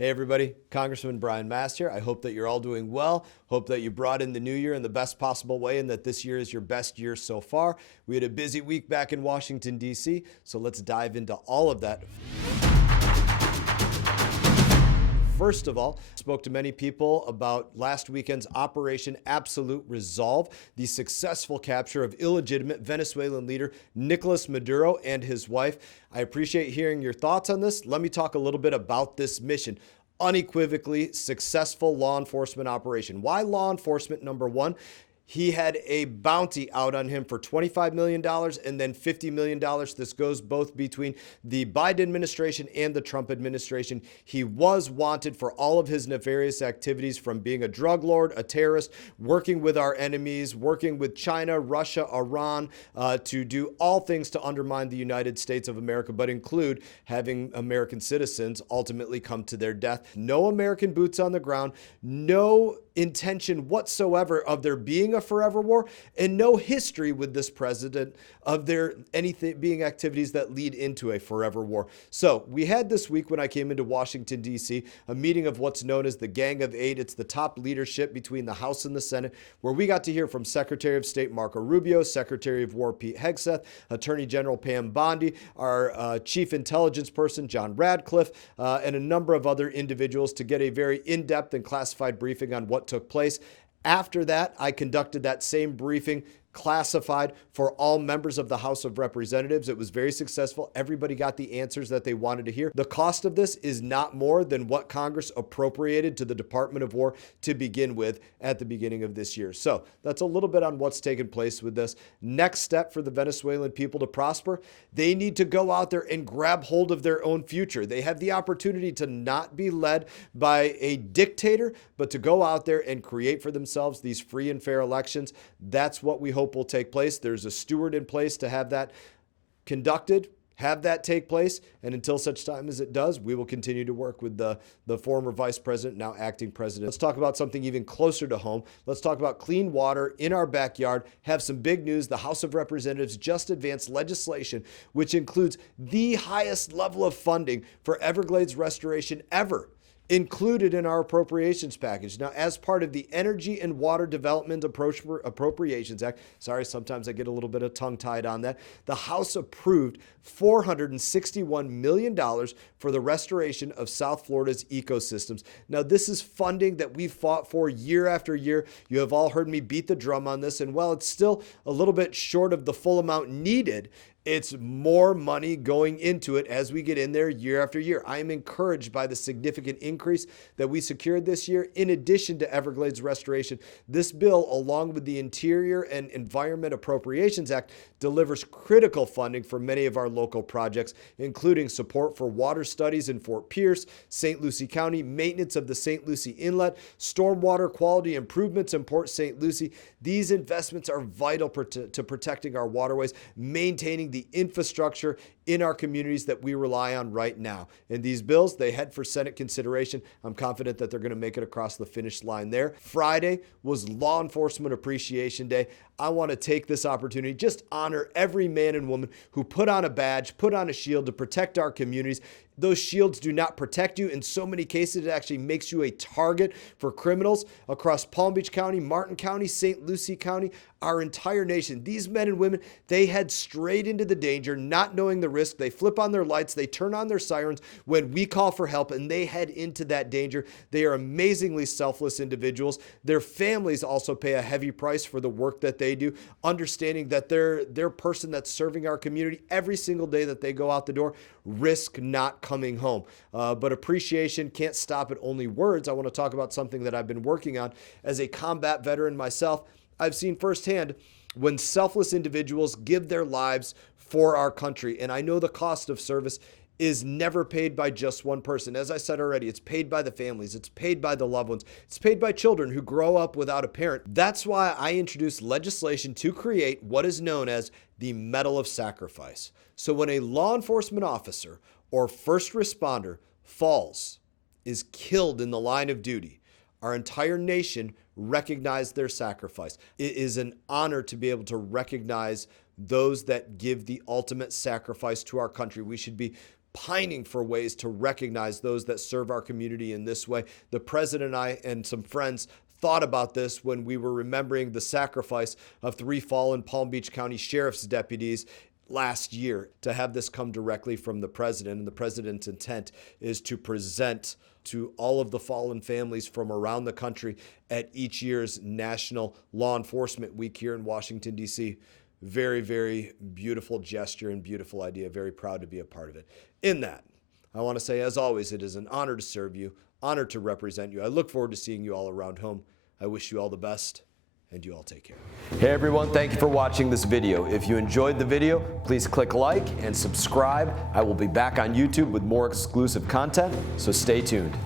Hey everybody, Congressman Brian Mast here. I hope that you're all doing well. Hope that you brought in the new year in the best possible way and that this year is your best year so far. We had a busy week back in Washington, D.C., so let's dive into all of that. First of all, spoke to many people about last weekend's Operation Absolute Resolve, the successful capture of illegitimate Venezuelan leader Nicolas Maduro and his wife. I appreciate hearing your thoughts on this. Let me talk a little bit about this mission. Unequivocally successful law enforcement operation. Why law enforcement? Number one, he had a bounty out on him for $25 million and then $50 million. This goes both between the Biden administration and the Trump administration. He was wanted for all of his nefarious activities, from being a drug lord, a terrorist, working with our enemies, working with China, Russia, Iran, to do all things to undermine the United States of America, but include having American citizens ultimately come to their death. No American boots on the ground, no intention whatsoever of there being a forever war, and no history with this president of there anything being activities that lead into a forever war. So we had this week, when I came into Washington, D.C., a meeting of what's known as the Gang of Eight. It's the top leadership between the House and the Senate, where we got to hear from Secretary of State Marco Rubio, Secretary of War Pete Hegseth, Attorney General Pam Bondi, our Chief Intelligence person John Radcliffe, and a number of other individuals to get a very in-depth and classified briefing on what took place. After that, I conducted that same briefing, classified, for all members of the House of Representatives. It was very successful. Everybody got the answers that they wanted to hear. The cost of this is not more than what Congress appropriated to the Department of War to begin with at the beginning of this year. So that's a little bit on what's taken place with this. Next step for the Venezuelan people to prosper, they need to go out there and grab hold of their own future. They have the opportunity to not be led by a dictator, but to go out there and create for themselves these free and fair elections. That's what we hope will take place. There's a steward in place to have that conducted, have that take place. And until such time as it does, we will continue to work with the former vice president, now acting president. Let's talk about something even closer to home. Let's talk about clean water in our backyard. Have some big news. The House of Representatives just advanced legislation which includes the highest level of funding for Everglades restoration ever, included in our appropriations package. Now, as part of the Energy and Water Development Appropriations Act, sorry, sometimes I get a little bit of tongue-tied on that, the House approved $461 million for the restoration of South Florida's ecosystems. Now, this is funding that we've fought for year after year. You have all heard me beat the drum on this, and while it's still a little bit short of the full amount needed, it's more money going into it as we get in there year after year. I am encouraged by the significant increase that we secured this year. In addition to Everglades restoration, this bill, along with the Interior and Environment Appropriations Act, delivers critical funding for many of our local projects, including support for water studies in Fort Pierce, St. Lucie County, maintenance of the St. Lucie Inlet, stormwater quality improvements in Port St. Lucie. These investments are vital to protecting our waterways, maintaining the infrastructure in our communities that we rely on right now. And these bills, they head for Senate consideration. I'm confident that they're going to make it across the finish line there. Friday was Law Enforcement Appreciation Day. I want to take this opportunity, just honor every man and woman who put on a badge, put on a shield to protect our communities. Those shields do not protect you. In so many cases, it actually makes you a target for criminals across Palm Beach County, Martin County, St. Lucie County, our entire nation. These men and women, they head straight into the danger, not knowing the risk. They flip on their lights, they turn on their sirens when we call for help, and they head into that danger. They are amazingly selfless individuals. Their families also pay a heavy price for the work that they do, understanding that their person that's serving our community every single day that they go out the door risk not coming home. But appreciation can't stop at only words. I want to talk about something that I've been working on as a combat veteran myself. I've seen firsthand when selfless individuals give their lives for our country. And I know the cost of service is never paid by just one person. As I said already, it's paid by the families, it's paid by the loved ones, it's paid by children who grow up without a parent. That's why I introduced legislation to create what is known as the Medal of Sacrifice. So when a law enforcement officer or first responder falls, is killed in the line of duty, our entire nation recognized their sacrifice. It is an honor to be able to recognize those that give the ultimate sacrifice to our country. We should be pining for ways to recognize those that serve our community in this way. The president and I and some friends thought about this when we were remembering the sacrifice of 3 fallen Palm Beach County Sheriff's deputies last year. To have this come directly from the president, and the president's intent is to present to all of the fallen families from around the country at each year's National Law Enforcement Week here in Washington, D.C. Very, very beautiful gesture and beautiful idea. Very proud to be a part of it. In that, I want to say, as always, it is an honor to serve you, honored to represent you. I look forward to seeing you all around home. I wish you all the best, and you all take care. Hey everyone, thank you for watching this video. If you enjoyed the video, please click like and subscribe. I will be back on YouTube with more exclusive content, so stay tuned.